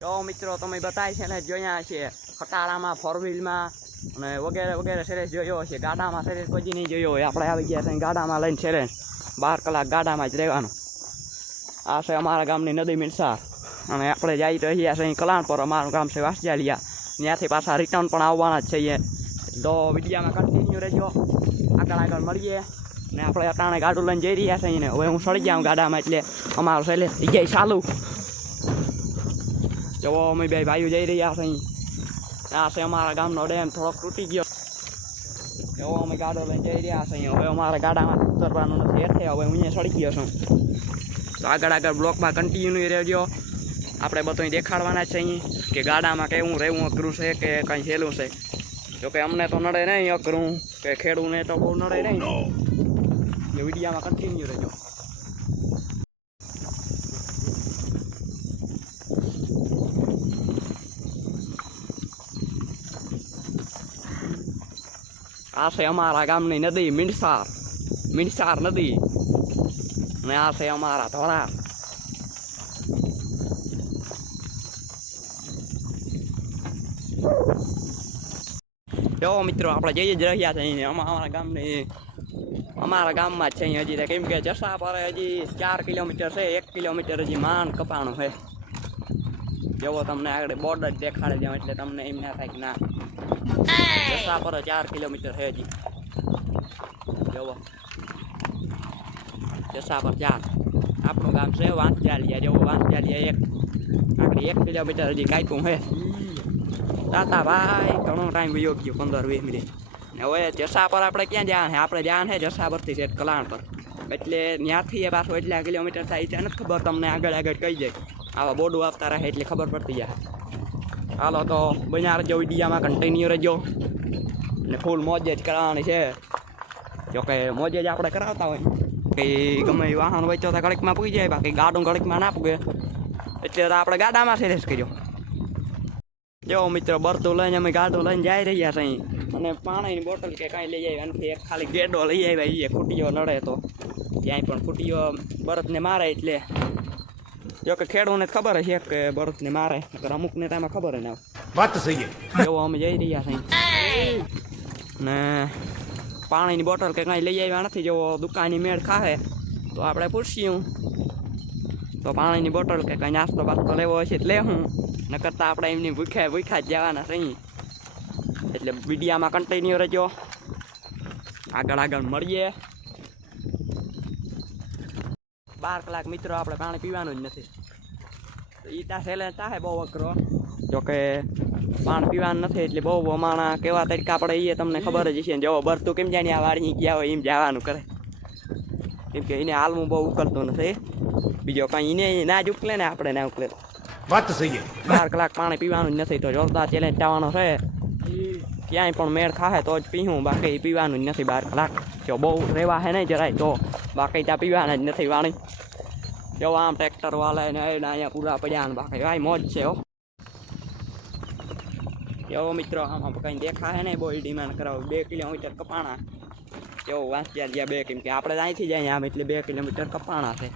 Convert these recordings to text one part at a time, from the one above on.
તો મિત્રો તમે બતાવી છે ને જોયા છે ખટારામાં ફોર વ્હીલમાં અને વગેરે વગેરે સેરેસ જોયો છે. ગાડામાં સેરેસ કોઈ નહીં જોયો હોય. આપણે આવી ગયા છે ગાડામાં લઈને સેરેસ 12 કલાક ગાડામાં જ રહેવાનું. આ છે અમારા ગામની નદી મિલસાર અને આપણે જઈ રહ્યા છીએ કલાણ પર. અમારું ગામ છે વાસજાલિયા. ત્યાંથી પાછા રિટર્ન પણ આવવાના જ છીએ. તો વિડીયોમાં કન્ટિન્યુ રહેજો. આગળ મળીએ ને આપણે અટાણે ગાડું લઈને જઈ રહ્યા છીએ ને હવે હું સડી જાઉં ગાડામાં એટલે અમારું સેલેસ થઈ જાય ચાલુ. જો અમે બે ભાઈઓ જઈ રહ્યા છે. આ છે અમારા ગામનો ડેમ થોડોક તૂટી ગયો. એવો અમે ગાડો લઈને જઈ રહ્યા છીએ. હવે અમારા ગાડામાં ઉતરવાનું નથી એટલે હવે હું અહીંયા સડી ગયો છું. તો આગળ બ્લોકમાં કન્ટિન્યુ રહેજો. આપણે બધું દેખાડવાના છે અહીં કે ગાડામાં કેવું રહેવું અઘરું છે કે કંઈ સહેલું છે. જોકે અમને તો નડે નહીં અઘરું કે ખેડૂને તો બહુ નડે નહીં. એ વિડીયોમાં કન્ટિન્યુ રહેજો. આ છે અમારા ગામની નદી મીંડસાર નદી અને આ છે અમારા ધોળા. જો મિત્રો આપણે જઈ જ રહ્યા છીએ અમારા ગામમાં જ છે હજી કેમ કે જસા પર હજી 4 કિલોમીટર છે. 1 કિલોમીટર હજી માંડ કપાણું છે. જેવો તમને આગળ બોર્ડર દેખાડે જાવ એટલે તમને એમ ના થાય કે ના જસા પર 4 કિલોમીટર છે હજી. જોવો જસા પર 4. આપણું ગામ છે વાંસજાલિયા. જેવો વાંસજાલિયા આગળ 1 કિલોમીટર હજી કાપ્યું છે. તાતા ભાઈ ઘણો ટાઈમ વયો ગયો 15-20 મિનિટ. ને હવે જસા પર આપણે ક્યાં જવાનું છે? આપણે જવાનું છે જસા પરથી છે કલાણ પર. એટલે ત્યાંથી એ પાછું એટલા કિલોમીટર થાય ત્યાં નથી ખબર. તમને આગળ કહી જાય. આવા બોર્ડું આપતા રહે એટલે ખબર પડતી જાય. હાલો તો બન્યા રહેજો વિડીયામાં કન્ટિન્યુ રહેજો. ને ફૂલ મોજ જ કરાવવાની છે. જોકે મોજ જ આપણે કરાવતા હોય કે ગમે એ વાહન વચ્ચો તો ઘડીકમાં પૂગી જાય. બાકી ગાડું ઘડીકમાં ના પૂગે એટલે આપણે ગાડામાં સેરેસ કર્યો. જો મિત્રો બરતું લઈને અમે ગાડું લઈને જઈ રહ્યા છીએ. અને પાણીની બોટલ કે કાંઈ લઈ આવી નથી. એક ખાલી ગેડો લઈ આવ્યા. એ ખૂટીઓ નડે તો ક્યાંય પણ ખૂટીઓ બરફને મારે એટલે જોકે ખેડૂને ખબર હશે કે બરફને મારે. અમુકને તેમાં ખબર ને વાત સહી. એવો અમે જઈ રહ્યા છીએ ને પાણીની બોટલ કે કાંઈ લઈ આવ્યા નથી. જેવો દુકાનની મેળ ખાહે તો આપણે પૂછ્યું તો પાણીની બોટલ કે કાંઈ નાસ્તો બાસ્તો લેવો હશે એટલે હું ન કરતા આપણે એમની ભૂખ્યા જ જવાના છીએ. એટલે વિડીયામાં કન્ટિન્યુ રહેજો. આગળ મળીએ. 12 કલાક મિત્રો આપણે પાણી પીવાનું જ નથી. એ ત્યાં સેલે ચાહે બહુ અઘરો. જોકે પાણી પીવાનું નથી એટલે બહુ અમાણા કેવા તરીકે આપણે એ તમને ખબર જ છે. જેવો બરતું કેમ જાણી આ વાળી ગયા હોય એમ જવાનું કરે. કેમ કે એને હાલવું બહુ ઉકલતું નથી. બીજો કાંઈ એને ના જ ઉકલે ને આપણે ના ઉકલે. વાત સહી. 12 કલાક પાણી પીવાનું જ નથી. તો જોરદાર ચેલેન્જ જવાનો છે. ક્યાંય પણ મેળ ખાહે તો જ પીવું. બાકી પીવાનું જ નથી 12 કલાક. જો બહુ રહેવા હે નહીં જરાય તો બાકી ત્યાં પીવાના જ નથી વાણી. જો આમ ટ્રેક્ટર વાળા ને અહીંયા પૂરા પડ્યા. બાકી ભાઈ મોજ છે હો. એવો મિત્રો આમાં કંઈ દેખાય નહીં. બહુ ડિમાન્ડ કરાવો 2 કિલોમીટર કપાણા. એવું વાંસજાલિયા 2 કેમ કે આપણે અહીંથી જાય આમ એટલે 2 કિલોમીટર કપાણા છે.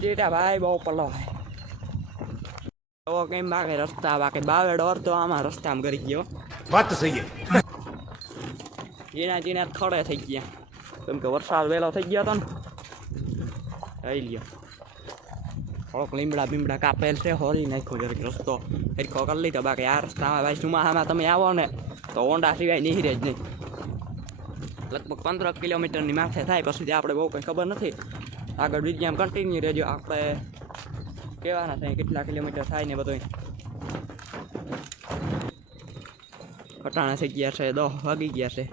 હજી ત્યાં ભાઈ બહુ પલો છે. તો કેમ બાકી રસ્તા બાકી બાવેડો અડધો આમાં રસ્તામાં કરી ગયો. વાત સહી. જીણા ખડે થઈ ગયા કેમ કે વરસાદ વહેલો થઈ ગયો હતો ને. રહી લ્યો થોડોક લીમડા કાપેલ છે. હોરી નાખ્યો જરીક રસ્તો સરખો કરી લીધો. બાકી આ રસ્તામાં ભાઈ સુમાહામાં તમે આવો ને તો હોન્ડા સિવાય નીહરે જ નહીં. લગભગ 15 કિલોમીટરની માથે થાય. પછી આપણે બહુ કંઈ ખબર નથી. આગળ વિડીયોમાં કન્ટિન્યુ રહેજો. આપણે કહેવાના થાય કેટલા કિલોમીટર થાય ને બધું. અટાણા થઈ ગયા છે 10 વાગી ગયા છે.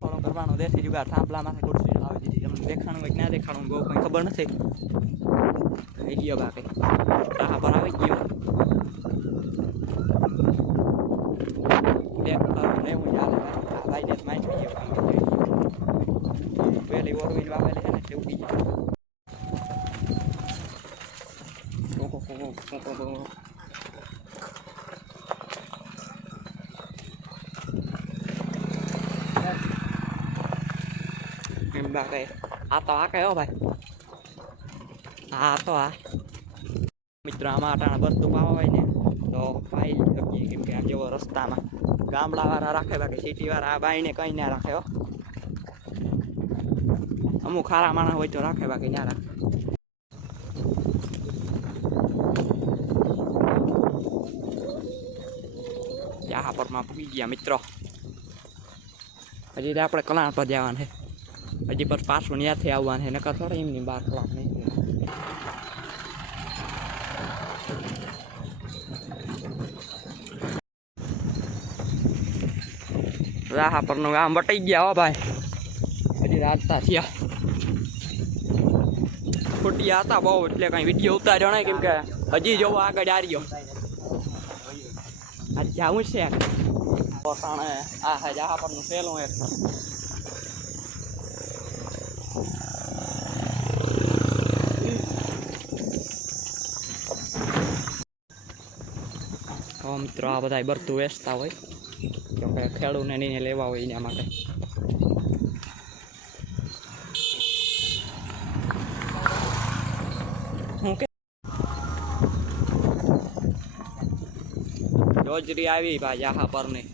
થોડો કરવાનો દેશી જુગાર. થાંભલામાંથી ખુરશી આવી દીધી. તમને દેખાણું હોય કે ના દેખાણું બહુ કંઈ ખબર નથી. થઈ ગયો બાકી ટાહા પર આવી ગયો. એવું ચાલે ભાઈ દેશ માઇન્ડ થઈ ગયો. પહેલી ઓરવીને વાવેલી છે ને તે ઉગી જાય. એમ બાકી આ તો આ કયો ભાઈ? આ તો આ મિત્રો આમાં અટાણા બરતું પાવા હોય ને તો પાઈ શકીએ, કેમ કે આમ જેવો રસ્તામાં ગામડાવાળા રાખે, બાકી સિટીવાળા આ બાઈને કંઈ ના રાખે હો. અમુક ખારા માણસ હોય તો રાખે, બાકી ના રાખે. યાહાપરમાં પૂગી ગયા મિત્રો. હજી આપણે કલાણ પર જવાનું છે, હજી પછી પાછું ત્યાંથી આવવાનું છે, નકર થોડા એમની 12 કલાક નહીં. યાહાપરનું ગામ વટાઈ ગયા હો ભાઈ, હજી રાતતા થયા. ખોટિયા હતા બહુ, એટલે કઈ વિડીયો ઉતાર્યો નહીં, કેમ કે હજી જોવો આગળ આ રહ્યો. આ જવું છે પોતાણે આ હા યાહાપરનું સહેલું એક. મિત્રો આ બધા બરતું વેચતા હોય, કે ખેડૂતને નહીં લેવા હોય એના માટે. હું કે જોજરી આવી ભાઈ યાહાપર ની.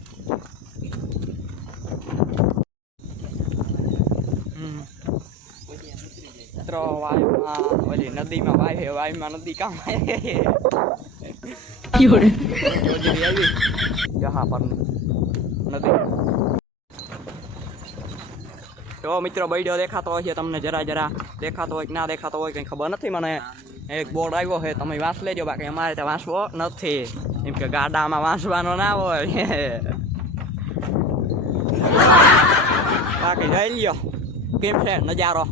મિત્રો વાયુમાં ઓલી નદીમાં વાયુમાં નદી કામ જોજરી આવી યાહાપર નદી. તો મિત્રો બૈડો દેખાતો હોય છે તમને, જરા દેખાતો હોય કે ના દેખાતો હોય કંઈ ખબર નથી મને. એક બોર્ડ આવ્યો છે, તમે વાંચ લેજો, બાકી અમારે ત્યાં વાંચવો નથી, એમ કે ગાડામાં વાંચવાનો ના હોય. બાકી જઈ લ્યો કેમ છે નજારો.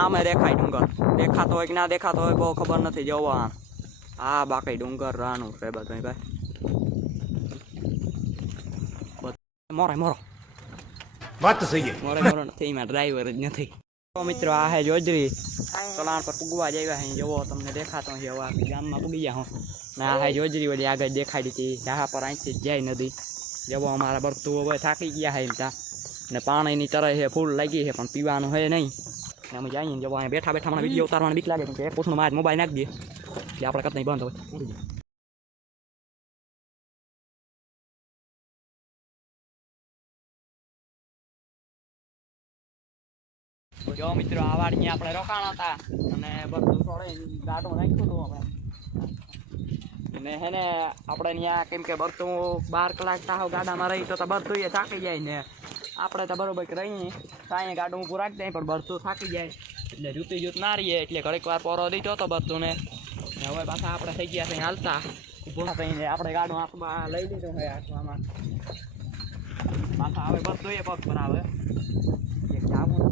આમે દેખાય ડુંગર, દેખાતો હોય કે ના દેખાતો હોય બહુ ખબર નથી. જોવો આમ હા, બાકી ડુંગર રાનું છે બધું ભાઈ. મોરો વાત તો સહી મોરો નથી, એમાં ડ્રાઈવર જ નથી. તો મિત્રો આ હે જોજરી, કલાણ પર પૂગવા જાય છે. જોવો તમને દેખાતો છે, હવે ગામમાં પૂગી ગયા હું. ને આ હે જોજરી ઓલી આગળ દેખાડી હતી, જહા પર અહીંથી જ જાય નદી. જેવો અમારા બરતું હવે થાકી ગયા છે એમ ત્યાં, ને પાણીની તરહ છે ફૂલ લાગી છે, પણ પીવાનું હોય નહીં. ને અમે જઈએ ને જવો અહીંયા બેઠા બેઠા મને વિડીયો ઉતારવાની બીક લાગે, કેમ કે એક પૂછનું મારે મોબાઈલ નાખી દઈએ એટલે આપણે કત નહીં બંધ હોય. જો મિત્રો આ વાડીએ આપણે રોકાણા હતા, અને બધું થોડે ગાડું નાખ્યું હતું આપણે. અને હેને આપણે ત્યાં કેમ કે બરતું 12 કલાક તાવ ગાડામાં રહી તો બરતું એ થાકી જાય ને. આપણે તો બરોબર રહીએ ત્યાં ગાડું ઊભું રાખી દઈએ, પણ બરતું થાકી જાય એટલે જૂતી જૂત ના રહીએ, એટલે ઘડીક વાર પોરો દીધો હતો બરતું ને. હવે પાછા આપણે થઈ ગયા છે હાલતા ઊભું થઈને, આપણે ગાડું હાથમાં લઈ લીધું હોય હાથમાં. પાછા હવે બરતું એ પગ પર આવે એક જાવું.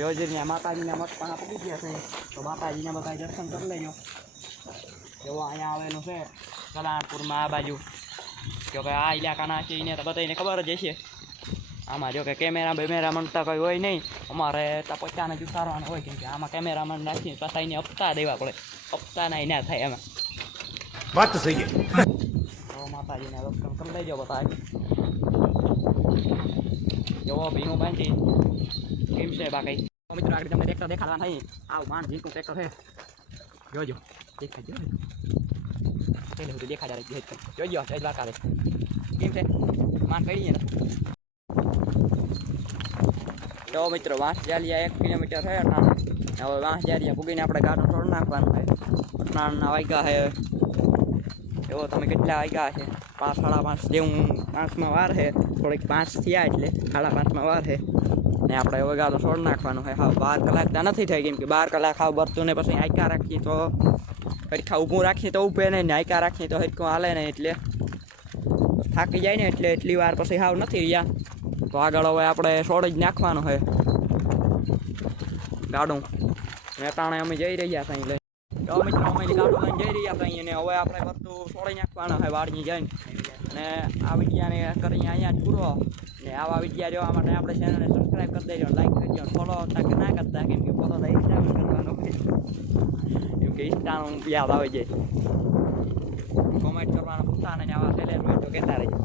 જોજરીના માતાજીના મઠ પણ પૂગી ગયા છે, તો માતાજીના બધા દર્શન કરી લેજો. એવો અહીંયા આવેલું છે કલાણપુરમાં આ બાજુ. જો કે આ ઇલાકાના છે એને તો બધાને ખબર જ હશે. આમાં જો કે કેમેરામેન તો કંઈ હોય નહીં, અમારે તો પચાને જ ઉતારવાનું હોય, કેમ કે આમાં કેમેરામેન નાખીને પાછા એને હપ્તા દેવા પડે. હપ્તા ના થાય એમાં. વાત તો સહી. તો માતાજીના દર્શન કરી લેજો બધા. જોવો ભીનું બાંધી કેમ છે બાકી. મિત્રો આગળ તમને ટ્રેક્ટર દેખાડવા નહીં, આવ માંડ ભીનું ટ્રેક્ટર છે, જોજો દેખાય પેલું બધું દેખાડ્યા જોજો. જય દ્વારકા રે કેમ છે માંડ કરીએ ને. તો મિત્રો વાંસજાલિયા 1 કિલોમીટર છે. હવે વાંસજાલિયા પૂગીને આપણે ગાડું છોડી નાખવાનું છે. નાના વાગ્યા છે એવો, તમે કેટલા વાગ્યા છે 5 સાડા 5 જેવું 5માં વાર છે, થોડીક 5 થયા એટલે 5:30માં વાર છે. ને આપણે હવે ગાડું છોડી નાખવાનું છે. હા 12 કલાક ત્યાં નથી થઈ, કેમ કે 12 કલાક હાવ બરતું ને પછી આયકા રાખીએ તો હરખા ઊભું રાખીએ તો ઊભે નહીં, ને આયકા રાખીએ તો હરખું હાલે નહીં, એટલે થાકી જાય ને. એટલે એટલી વાર પછી હાવ નથી રહ્યા. તો આગળ હવે આપણે છોડી જ નાખવાનું છે ગાડું. મેટાણે અમે જઈ રહ્યા હતા એટલે તો મિત્રો અમે ગાડું લઈને જઈ રહ્યા હતા, અને હવે આપણે વસ્તુ છોડી નાખવાના છે વાડીએ જઈને. ને આ વિડીયાને કરીને અહીંયા જ પૂરો. ને આવા વિડીયા જોવા માટે આપણે ચેનલને સબસ્ક્રાઈબ કરી દેજો, લાઈક કરજો, ફોલો હતા કે ના કરતા, કેમ કે ફોલો તો ઇન્સ્ટામાં કરવાનો હોય, કેમ કે ઇન્સ્ટાનું યાદ આવી જાય. કોમેન્ટ કરવાનું ભૂલતા નહીં, આવા ચેનલ હોય તો કહેતા રહેજો.